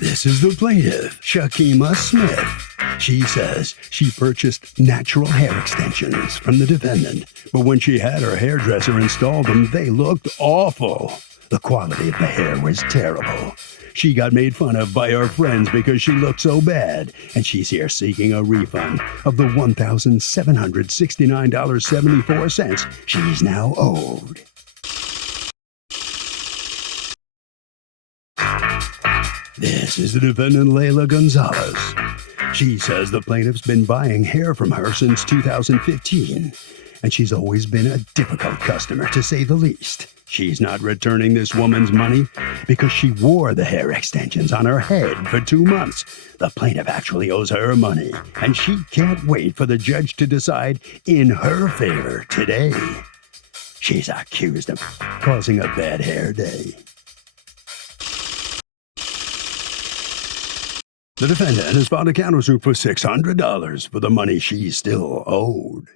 This is the plaintiff, Shakima Smith. She says she purchased natural hair extensions from the defendant, but when she had her hairdresser install them, they looked awful. The quality of the hair was terrible. She got made fun of by her friends because she looked so bad, and she's here seeking a refund of the $1,769.74 she's now owed. This is the defendant, Layla Gonzalez. She says the plaintiff's been buying hair from her since 2015, and she's always been a difficult customer, to say the least. She's not returning this woman's money because she wore the hair extensions on her head for 2 months. The plaintiff actually owes her money, and she can't wait for the judge to decide in her favor today. She's accused of causing a bad hair day. The defendant has filed a countersuit for $600 for the money she's still owed.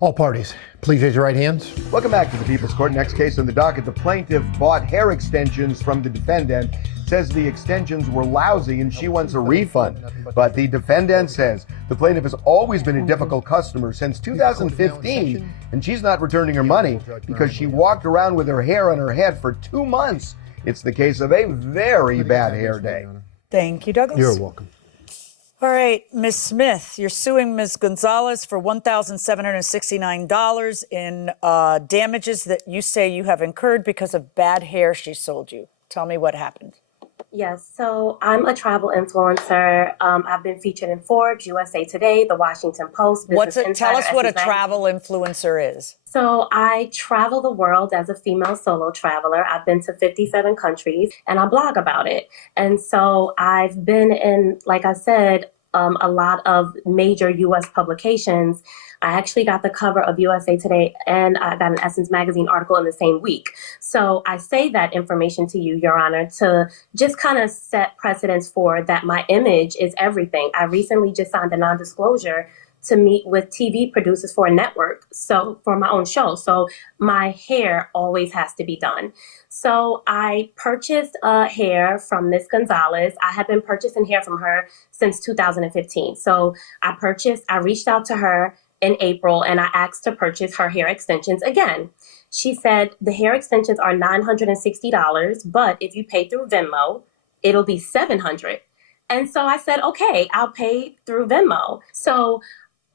All parties, please raise your right hands. Welcome back to the People's Court. Next case on the docket, the plaintiff bought hair extensions from the defendant, says the extensions were lousy and she wants a refund. But the defendant says the plaintiff has always been a difficult customer since 2015, and she's not returning her money because she walked around with her hair on her head for 2 months. It's the case of a very bad hair day. Thank you, Douglas. You're welcome. All right, Ms. Smith, you're suing Ms. Gonzalez for $1,769 in damages that you say you have incurred because of bad hair she sold you. Tell me what happened. Yes, so I'm a travel influencer. I've been featured in Forbes, USA Today, The Washington Post. What's Business it? Tell us Insider, what a Essence travel influencer is. So I travel the world as a female solo traveler. I've been to 57 countries and I blog about it. And so I've been in, like I said, a lot of major U.S. publications. I actually got the cover of USA Today and I got an Essence magazine article in the same week. So I say that information to you, Your Honor, to just kind of set precedence for that my image is everything. I recently just signed a non-disclosure to meet with TV producers for a network, so for my own show. So my hair always has to be done. So I purchased hair from Miss Gonzalez. I have been purchasing hair from her since 2015. So I reached out to her in April and I asked to purchase her hair extensions again. She said the hair extensions are $960, but if you pay through Venmo, it'll be $700. And so I said, okay, I'll pay through Venmo. So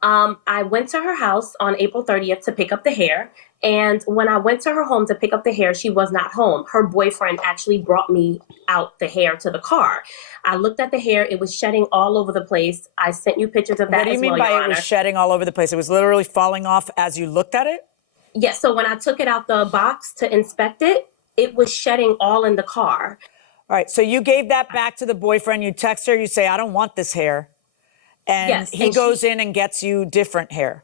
I went to her house on April 30th to pick up the hair. And when I went to her home to pick up the hair, she was not home. Her boyfriend actually brought me out the hair to the car. I looked at the hair. It was shedding all over the place. I sent you pictures of that as well, Your Honor. What do you mean by it was shedding all over the place? It was literally falling off as you looked at it? Yes. So when I took it out the box to inspect it, it was shedding all in the car. All right. So you gave that back to the boyfriend. You text her. You say, I don't want this hair. And yes, he goes in and gets you different hair.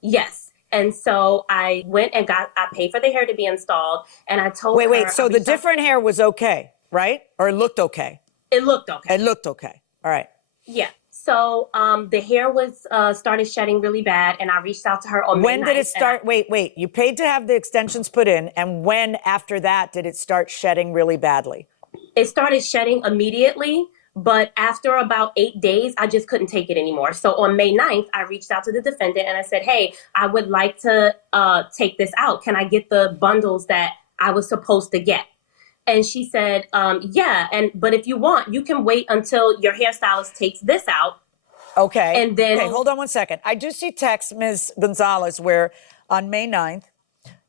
Yes. And so I went and I paid for the hair to be installed. And I told her. Wait. So the different hair was okay, right? Or it looked okay? It looked okay. It looked okay. All right. Yeah. So the hair was started shedding really bad. And I reached out to her on When May did it 9th, start? Wait. You paid to have the extensions put in. And when after that did it start shedding really badly? It started shedding immediately. But after about 8 days, I just couldn't take it anymore. So on May 9th, I reached out to the defendant and I said, hey, I would like to take this out. Can I get the bundles that I was supposed to get? And she said, yeah. But if you want, you can wait until your hairstylist takes this out. Okay. And then. Okay, hold on one second. I do see text, Ms. Gonzalez, where on May 9th,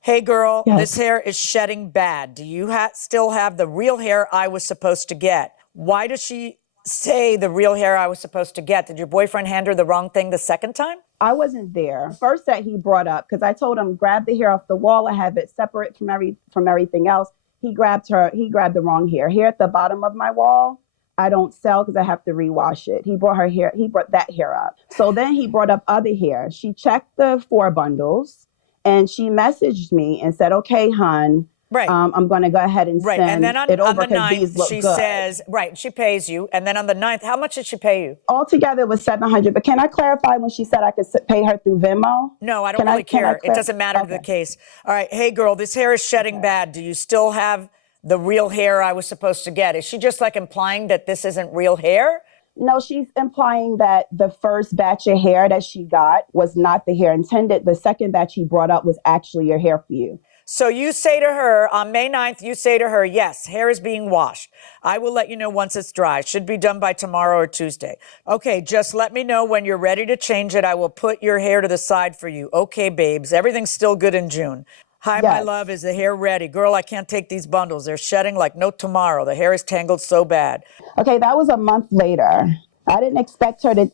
hey, girl, This hair is shedding bad. Do you still have the real hair I was supposed to get? Why does she say the real hair I was supposed to get? Did your boyfriend hand her the wrong thing the second time? I wasn't there. First that he brought up, because I told him, grab the hair off the wall. I have it separate from everything else. He grabbed the wrong hair. Here at the bottom of my wall, I don't sell because I have to rewash it. He brought that hair up. So then he brought up other hair. She checked the 4 bundles and she messaged me and said, okay, hun, right. I'm going to go ahead and send and then on it over the 9th, these look she good. says, she pays you. And then on the 9th, how much did she pay you? Altogether it was $700. But can I clarify when she said I could pay her through Venmo? No, I don't really care. It doesn't matter to the case. All right. Hey, girl, this hair is shedding bad. Do you still have the real hair I was supposed to get? Is she just like implying that this isn't real hair? No, she's implying that the first batch of hair that she got was not the hair intended. The second batch he brought up was actually your hair for you. So you say to her on May 9th, you say to her, yes, hair is being washed. I will let you know once it's dry. Should be done by tomorrow or Tuesday. Okay, just let me know when you're ready to change it. I will put your hair to the side for you. Okay, babes, everything's still good in June. Hi, my Yes. love, is the hair ready? Girl, I can't take these bundles. They're shedding like no tomorrow. The hair is tangled so bad. Okay, that was a month later. I didn't expect her to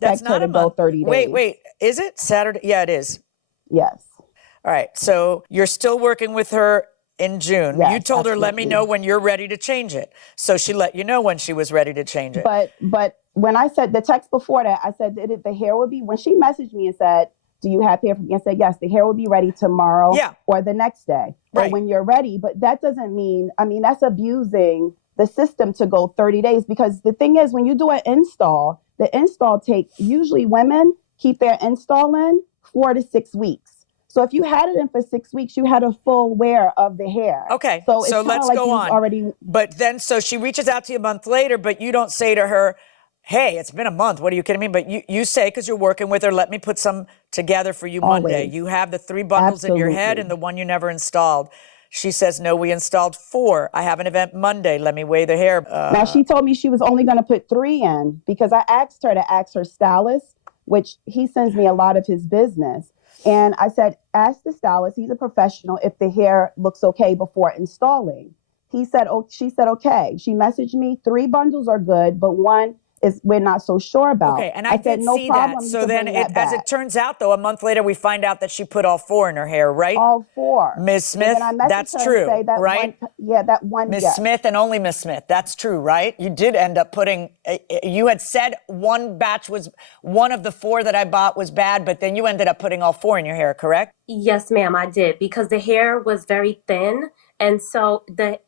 That's not a go month. 30 days. Wait, is it Saturday? Yeah, it is. Yes. All right, so you're still working with her in June. Yes, You told her, let me absolutely. know when you're ready to change it. So she let you know when she was ready to change it. But when I said the text before that, I said that the hair would be, when she messaged me and said, do you have hair for me? I said, yes, the hair will be ready tomorrow or the next day or Right. when you're ready. But that doesn't mean, that's abusing the system to go 30 days because the thing is, when you do an install, the install usually women keep their install in 4 to 6 weeks. So if you had it in for 6 weeks, you had a full wear of the hair. Okay, So it's so kinda let's like go you've on. already. But then, so she reaches out to you a month later, but you don't say to her, hey, it's been a month. What are you kidding me? But you say, because you're working with her, let me put some together for you Monday. Always. You have the 3 bundles in your head Absolutely. and the one you never installed. She says, no, we installed 4. I have an event Monday. Let me weigh the hair. Now, she told me she was only going to put 3 in because I asked her to ask her stylist, which he sends me a lot of his business. And I said, ask the stylist, he's a professional, if the hair looks okay before installing. She said, okay. She messaged me, 3 bundles are good, but 1 is we're not so sure about. Okay, and I said, did no see problem. that. You So can then, bring that as back. it turns out, though, a month later, we find out that she put all 4 in her hair, right? All 4. Ms. Smith, And then I messaged that's her and true, say that right? that one. Ms. Yes. Smith and only Ms. Smith. That's true, right? You did end up putting, you had said one batch was, one of the 4 that I bought was bad, but then you ended up putting all 4 in your hair, correct? Yes, ma'am, I did because the hair was very thin. And so the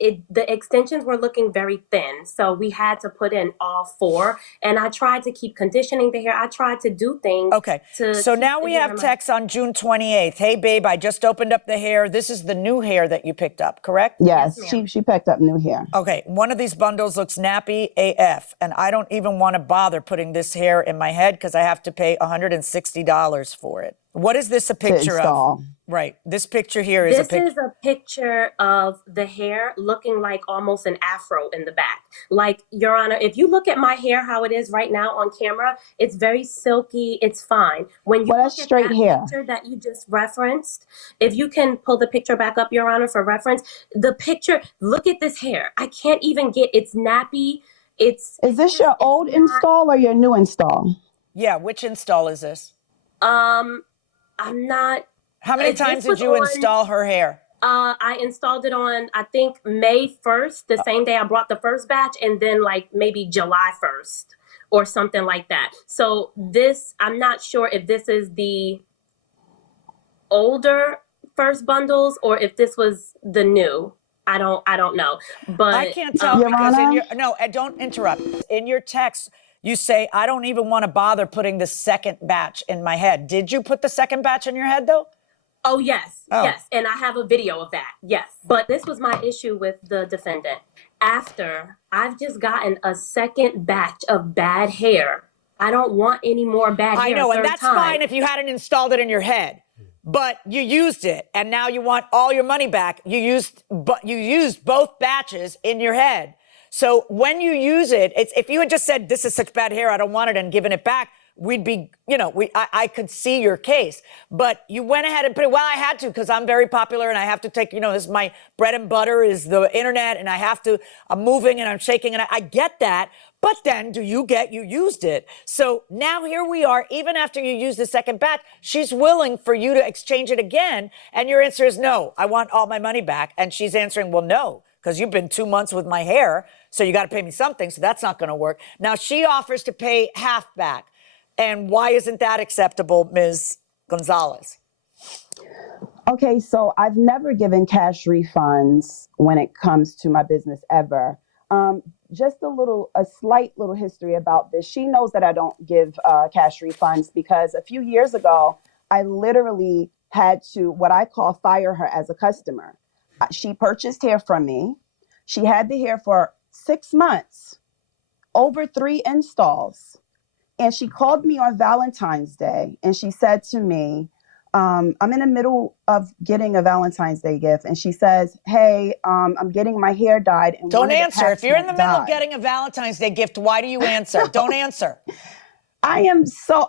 extensions were looking very thin. So we had to put in all 4. And I tried to keep conditioning the hair. I tried to do things. Okay. To So keep now the we hair have in my- text on June 28th. Hey, babe, I just opened up the hair. This is the new hair that you picked up, correct? Yes, Yes, ma'am. she picked up new hair. Okay, one of these bundles looks nappy AF, and I don't even want to bother putting this hair in my head because I have to pay $160 for it. What is this a picture of? install. Right, this picture here is a This picture. is a picture of the hair looking like almost an afro in the back. Like, Your Honor, if you look at my hair, how it is right now on camera, it's very silky. It's fine. When you Well, look that's at straight that hair. picture that you just referenced, if you can pull the picture back up, Your Honor, for reference, the picture, look at this hair. I can't even get, it's nappy. Is this your old install or your new install? Yeah, which install is this? I'm not. How many This times did was you on- install her hair? I installed it on, I think, May 1st, the same day I brought the first batch, and then like maybe July 1st or something like that. So this, I'm not sure if this is the older first bundles or if this was the new. I don't know. But I can't tell Your because in Honor? your, no, don't interrupt. In your text, you say, I don't even want to bother putting the second batch in my head. Did you put the second batch in your head though? Oh, yes, Oh. yes. And I have a video of that. Yes. But this was my issue with the defendant. After I've just gotten a second batch of bad hair, I don't want any more bad hair. I know, and third that's time. fine if you hadn't installed it in your head. But you used it, and now you want all your money back. You used both batches in your head. So when you use it, it's, if you had just said, this is such bad hair, I don't want it, and given it back, we'd be, I could see your case. But you went ahead and put it, well, I had to because I'm very popular and I have to take, this is my bread and butter is the internet and I'm moving and I'm shaking and I get that. But then you used it. So now here we are, even after you use the second batch, she's willing for you to exchange it again. And your answer is no, I want all my money back. And she's answering, well, no, because you've been 2 months with my hair. So you got to pay me something. So that's not going to work. Now she offers to pay half back. And why isn't that acceptable, Ms. Gonzalez? Okay, so I've never given cash refunds when it comes to my business ever. Just a slight little history about this. She knows that I don't give cash refunds because a few years ago, I literally had to, what I call, fire her as a customer. She purchased hair from me. She had the hair for 6 months, over 3 installs. And she called me on Valentine's Day and she said to me, I'm in the middle of getting a Valentine's Day gift. And she says, hey, I'm getting my hair dyed. And Don't answer. If you're in the middle of getting a Valentine's Day gift, why do you answer? Don't answer. I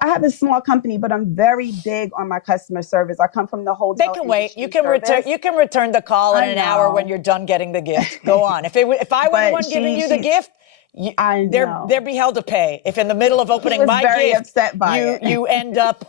have a small company, but I'm very big on my customer service. I come from the hotel. They can wait. You can return the call in an hour when you're done getting the gift. Go on. If I were the one giving you the gift, they're be held to pay. If in the middle of opening my gift, you end up,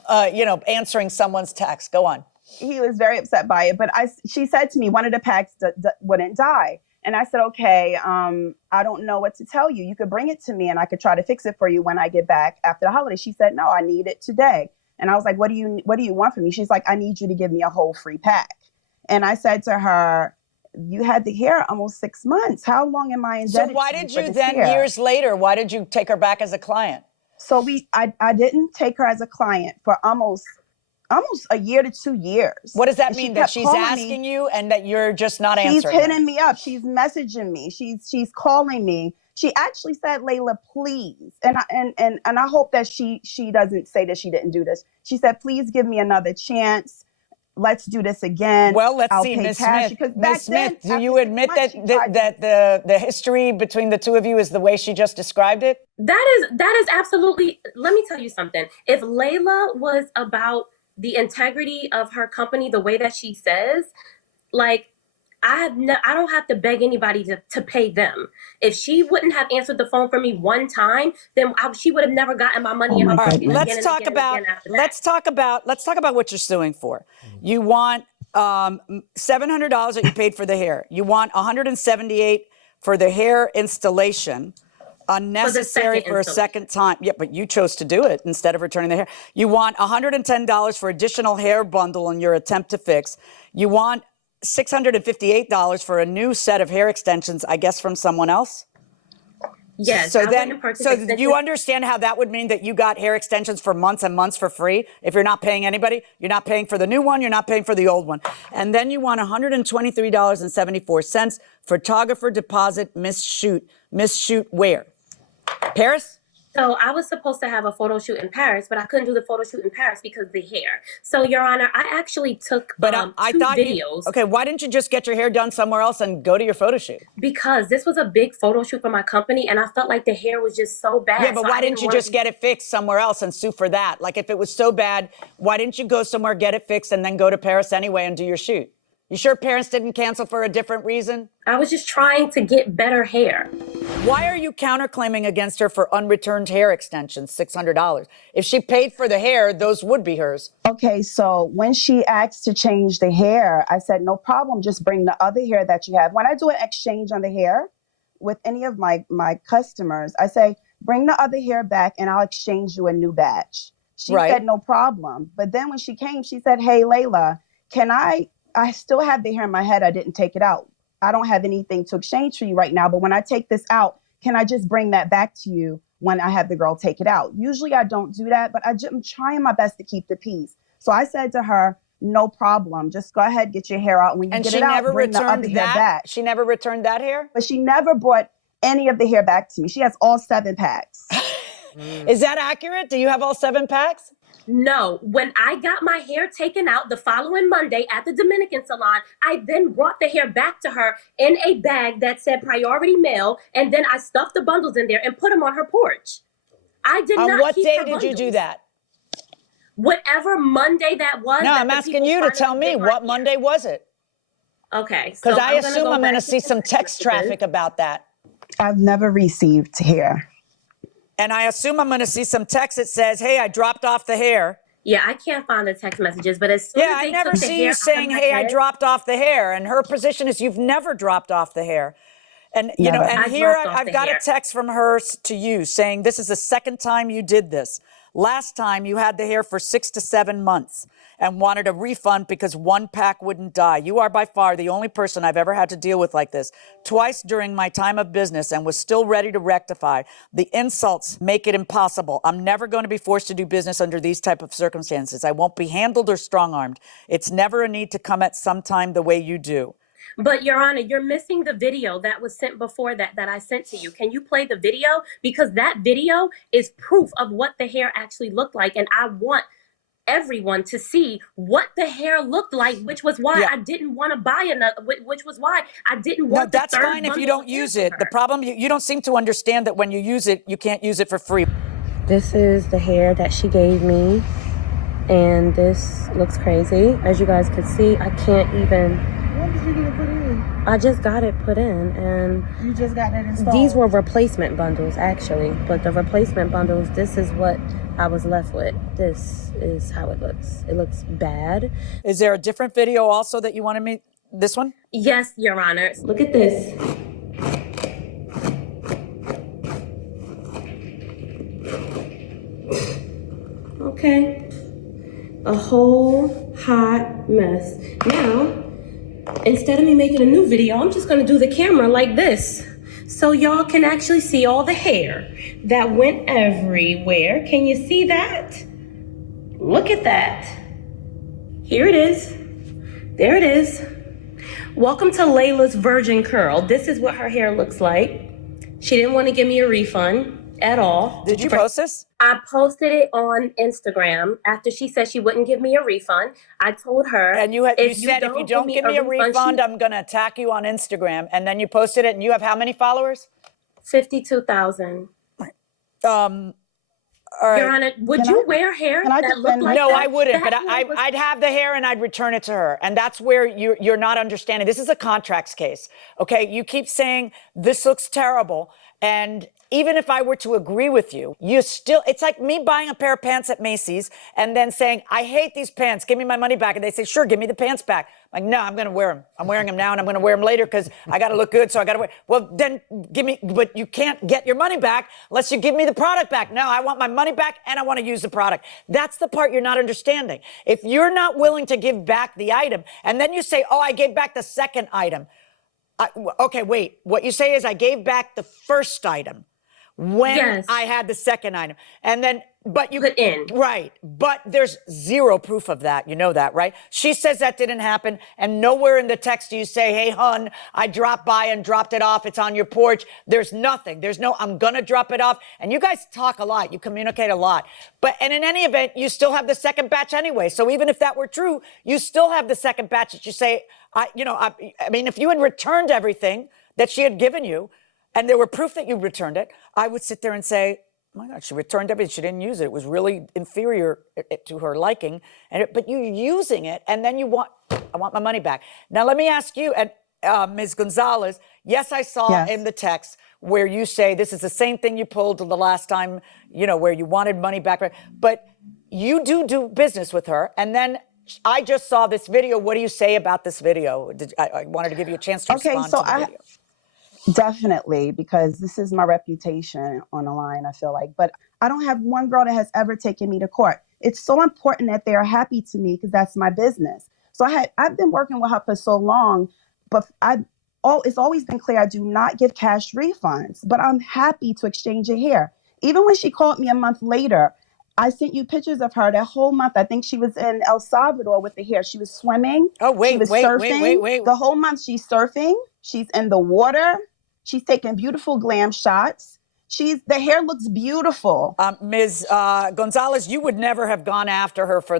answering someone's text. Go on. He was very upset by it, but she said to me, one of the packs wouldn't die. And I said, okay, I don't know what to tell you. You could bring it to me and I could try to fix it for you when I get back after the holiday. She said, no, I need it today. And I was like, what do you want from me? She's like, I need you to give me a whole free pack. And I said to her, you had the hair almost 6 months. How long am I indebted? So why did you then, years later, why did you take her back as a client? So I didn't take her as a client for almost a year to 2 years. What does that mean? That she's asking you and that you're just not answering? She's hitting me up. She's messaging me. She's calling me. She actually said, Layla, please. And I hope that she doesn't say that she didn't do this. She said, please give me another chance. Let's do this again. Well, let's see, Ms. Smith. Ms. Smith, do you admit that the history between the two of you is the way she just described it? That is absolutely. Let me tell you something. If Layla was about the integrity of her company, the way that she says, like, I don't have to beg anybody to pay them. If she wouldn't have answered the phone for me one time, then she would have never gotten my money in her pocket. Let's talk about what you're suing for. You want $700 that you paid for the hair. You want $178 for the hair installation. Unnecessary for a second time. Yeah, but you chose to do it instead of returning the hair. You want $110 for additional hair bundle in your attempt to fix. You want $658 for a new set of hair extensions, I guess, from someone else? Yes. So you understand how that would mean that you got hair extensions for months and months for free? If you're not paying anybody, you're not paying for the new one, you're not paying for the old one. And then you want $123.74 photographer deposit, miss shoot where? Paris? So I was supposed to have a photo shoot in Paris, but I couldn't do the photo shoot in Paris because of the hair. So, Your Honor, I actually took two videos. Okay, why didn't you just get your hair done somewhere else and go to your photo shoot? Because this was a big photo shoot for my company, and I felt like the hair was just so bad. Yeah, but why didn't you just get it fixed somewhere else and sue for that? Like, if it was so bad, why didn't you go somewhere, get it fixed, and then go to Paris anyway and do your shoot? You sure parents didn't cancel for a different reason? I was just trying to get better hair. Why are you counterclaiming against her for unreturned hair extensions, $600? If she paid for the hair, those would be hers. Okay, so when she asked to change the hair, I said, no problem, just bring the other hair that you have. When I do an exchange on the hair with any of my customers, I say, bring the other hair back and I'll exchange you a new batch. She said, no problem. But then when she came, she said, hey, Layla, I still have the hair in my head. I didn't take it out. I don't have anything to exchange for you right now. But when I take this out, can I just bring that back to you when I have the girl take it out? Usually I don't do that, but I'm trying my best to keep the peace. So I said to her, no problem. Just go ahead, get your hair out. When you get it out, bring the other hair back. She never returned that hair? But she never brought any of the hair back to me. She has all 7 packs. Is that accurate? Do you have all 7 packs? No, when I got my hair taken out the following Monday at the Dominican salon, I then brought the hair back to her in a bag that said priority mail, and then I stuffed the bundles in there and put them on her porch. I did not keep her bundles. On what day did you do that? Whatever Monday that was. No, I'm asking you to tell me, what Monday was it? Okay. Because I assume I'm going to see some text traffic about that. I've never received hair. And I assume I'm going to see some text that says, hey, I dropped off the hair. Yeah, I can't find the text messages, but as soon as I never see you saying, hey, I dropped off the hair. And her position is you've never dropped off the hair. And, you know, and here I've got a text from her to you saying this is the second time you did this. Last time you had the hair for 6 to 7 months and wanted a refund because 1 pack wouldn't die. You are by far the only person I've ever had to deal with like this. Twice during my time of business and was still ready to rectify. The insults make it impossible. I'm never going to be forced to do business under these type of circumstances. I won't be handled or strong-armed. It's never a need to come at some time the way you do. But Your Honor, you're missing the video that was sent before that I sent to you. Can you play the video? Because that video is proof of what the hair actually looked like. And I want everyone to see what the hair looked like, which was why I didn't want to buy another, which was why I didn't want that's fine if you don't use it. The problem, you don't seem to understand that when you use it, you can't use it for free. This is the hair that she gave me. And this looks crazy. As you guys can see, I can't even... When did you get it put in? I just got it put in, and... You just got that installed? These were replacement bundles, actually. But the replacement bundles, this is what I was left with. This is how it looks. It looks bad. Is there a different video also that you wanted me... This one? Yes, Your Honor. Look at this. Okay. A whole hot mess. Now, instead of me making a new video, I'm just gonna do the camera like this. So y'all can actually see all the hair that went everywhere. Can you see that? Look at that. Here it is. There it is. Welcome to Layla's Virgin Curl. This is what her hair looks like. She didn't want to give me a refund at all. Did you post this? I posted it on Instagram after she said she wouldn't give me a refund. I told her, and you said if you don't give me a refund, I'm going to attack you on Instagram. And then you posted it, and you have how many followers? 52,000. All right. Your Honor, would you wear hair that looked like No, that? I wouldn't, but I'd have the hair and I'd return it to her. And that's where you're not understanding. This is a contracts case, okay? You keep saying, this looks terrible. And even if I were to agree with you, it's like me buying a pair of pants at Macy's and then saying, I hate these pants, give me my money back. And they say, sure, give me the pants back. I'm like, no, I'm going to wear them. I'm wearing them now and I'm going to wear them later because I got to look good, so I got to wear. Well, then but you can't get your money back unless you give me the product back. No, I want my money back and I want to use the product. That's the part you're not understanding. If you're not willing to give back the item and then you say, oh, I gave back the second item. Okay, wait. What you say is I gave back the first item when I had the second item. And then, but you put in. Right. But there's zero proof of that. You know that, right? She says that didn't happen. And nowhere in the text do you say, hey, hun, I dropped by and dropped it off. It's on your porch. There's nothing. There's no, I'm going to drop it off. And you guys talk a lot. You communicate a lot. And in any event, you still have the second batch anyway. So even if that were true, you still have the second batch that you say, I mean, if you had returned everything that she had given you and there were proof that you returned it, I would sit there and say, oh my God, she returned everything. She didn't use it. It was really inferior to her liking. But you're using it and then I want my money back. Now, let me ask you, and Ms. Gonzalez, yes, I saw in the text where you say this is the same thing you pulled the last time, where you wanted money back. But you do business with her. And then I just saw this video. What do you say about this video? I wanted to give you a chance to respond to the video. Definitely, because this is my reputation on the line, I feel like. But I don't have one girl that has ever taken me to court. It's so important that they are happy to me because that's my business. So I've been working with her for so long, but it's always been clear I do not give cash refunds, but I'm happy to exchange it here. Even when she called me a month later, I sent you pictures of her that whole month. I think she was in El Salvador with the hair. She was swimming. Oh, wait, she was surfing. The whole month she's surfing. She's in the water. She's taking beautiful glam shots. The hair looks beautiful. Ms. Gonzalez, you would never have gone after her for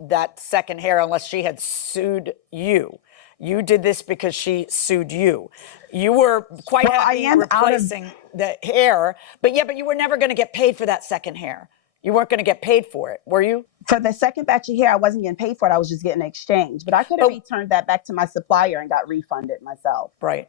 that second hair unless she had sued you. You did this because she sued you. You were quite happy replacing the hair, but you were never going to get paid for that second hair. You weren't going to get paid for it, were you? For the second batch of hair, I wasn't getting paid for it. I was just getting an exchange. But I could have returned that back to my supplier and got refunded myself. Right.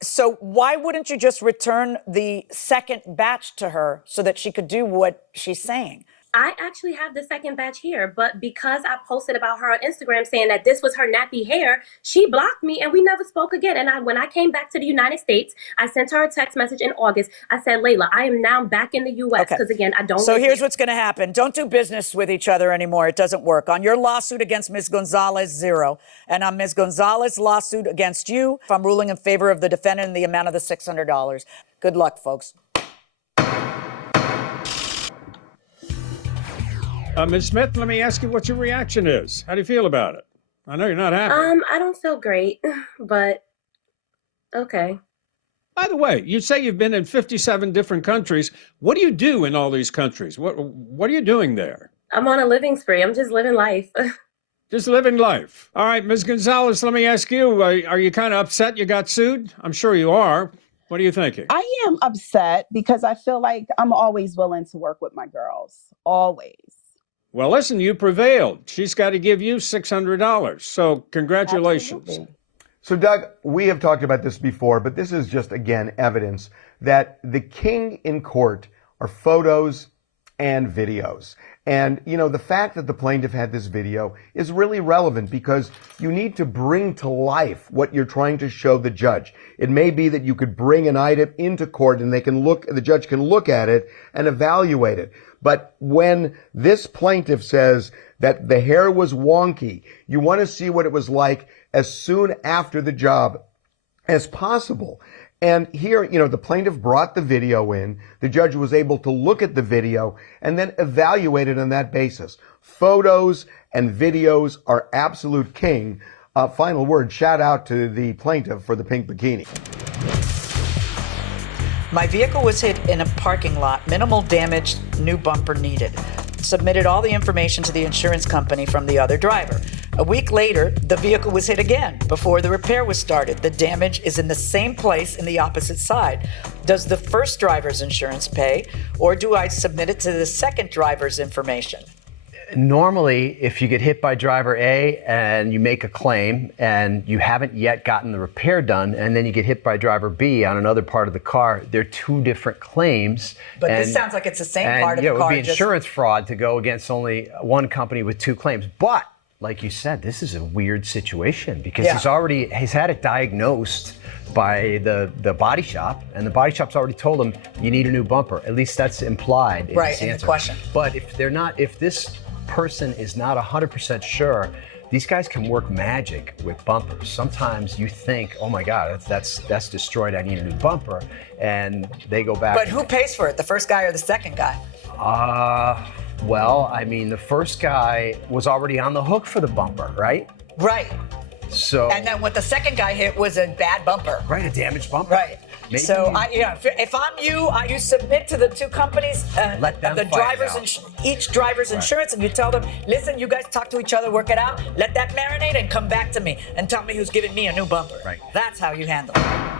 So why wouldn't you just return the second batch to her so that she could do what she's saying? I actually have the second batch here, but because I posted about her on Instagram saying that this was her nappy hair, she blocked me and we never spoke again. And when I came back to the United States, I sent her a text message in August. I said, Layla, I am now back in the U.S. because, again, I don't. So here's what's going to happen. Don't do business with each other anymore. It doesn't work. On your lawsuit against Ms. Gonzalez, 0. And on Ms. Gonzalez's lawsuit against you, if I'm ruling in favor of the defendant in the amount of the $600. Good luck, folks. Ms. Smith, let me ask you what your reaction is. How do you feel about it? I know you're not happy. I don't feel great, but okay. By the way, you say you've been in 57 different countries. What do you do in all these countries? What are you doing there? I'm on a living spree. I'm just living life. Just living life. All right, Ms. Gonzalez, let me ask you, are you kind of upset you got sued? I'm sure you are. What are you thinking? I am upset because I feel like I'm always willing to work with my girls. Always. Well, listen, you prevailed. She's got to give you $600. So congratulations. Absolutely. So, Doug, we have talked about this before, but this is just, again, evidence that the king in court are photos and videos. And, you know, the fact that the plaintiff had this video is really relevant because you need to bring to life what you're trying to show the judge. It may be that you could bring an item into court and the judge can look at it and evaluate it. But when this plaintiff says that the hair was wonky, you want to see what it was like as soon after the job as possible. And here, you know, the plaintiff brought the video in. The judge was able to look at the video and then evaluate it on that basis. Photos and videos are absolute king. Final word, shout out to the plaintiff for the pink bikini. My vehicle was hit in a parking lot. Minimal damage, new bumper needed. Submitted all the information to the insurance company from the other driver. A week later, the vehicle was hit again before the repair was started. The damage is in the same place in the opposite side. Does the first driver's insurance pay, or do I submit it to the second driver's information? Normally, if you get hit by driver A and you make a claim and you haven't yet gotten the repair done, and then you get hit by driver B on another part of the car, they're two different claims. But this sounds like it's the same part of the car. It would be insurance fraud to go against only one company with two claims. But like you said, this is a weird situation because he's had it diagnosed by the body shop, and the body shop's already told him you need a new bumper. At least that's implied in his answer. The question. But if this person is not 100% sure, these guys can work magic with bumpers. Sometimes you think, oh my God, that's destroyed, I need a new bumper, and they go back. But who pays for it, the first guy or the second guy? Well, I mean, the first guy was already on the hook for the bumper, right? Right. So. And then what the second guy hit was a bad bumper. Right, a damaged bumper. Right. Maybe. So, if I'm you submit to the two companies, let them the fight drivers, each driver's insurance, and you tell them, listen, you guys talk to each other, work it out, let that marinate, and come back to me and tell me who's giving me a new bumper. Right. That's how you handle it.